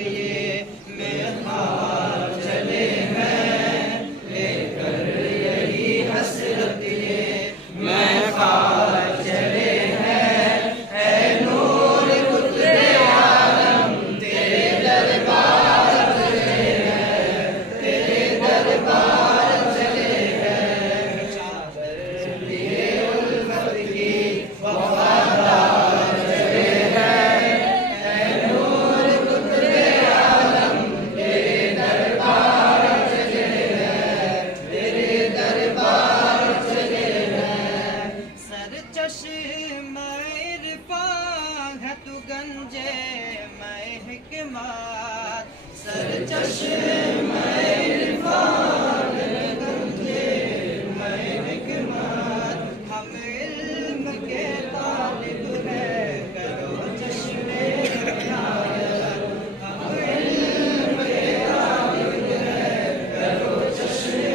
ये मेहमान चले हैं, लेकर यही हसरत ये मेहमान चले हैं। ऐ नूर कुतुबे आलम तेरे दरबार चले हैं, तेरे दरबार चले हैं। चादर लिए उल्फत की वफादार चले हैं। ऐ नूर कुतुबे आलम तेरे दरबार चले हैं, तेरे दरबार चले हैं। सर चश्मे इरफान है तू गंजे मैं हिकमत, सर चश्मे इरफान है गंजे मैं हिकमत। हम इल्म के तालिब हैं, करो चश्मे इनायत। हम इल्म के तालिब हैं, करो चश्मे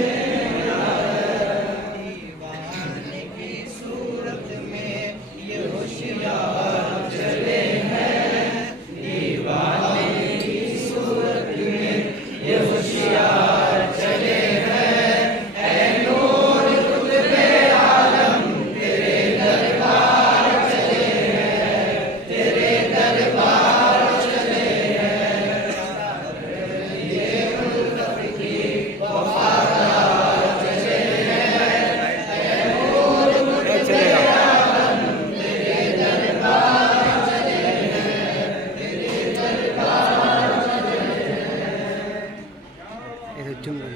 इनायत। दीवाने की सूरत में ये होशियार चले हैं, दीवाने की सूरत में ये होशियार चले हैं। ऐ नूर कुतुबे आलम तेरे दरबार चले हैं, तेरे दरबार चले हैं। चादर लिए उल्फत की वफादार चले हैं। ऐ नूर कुतुबे आलम तेरे दरबार चले हैं, तेरे दरबार चले हैं। ऐसे जुम्मन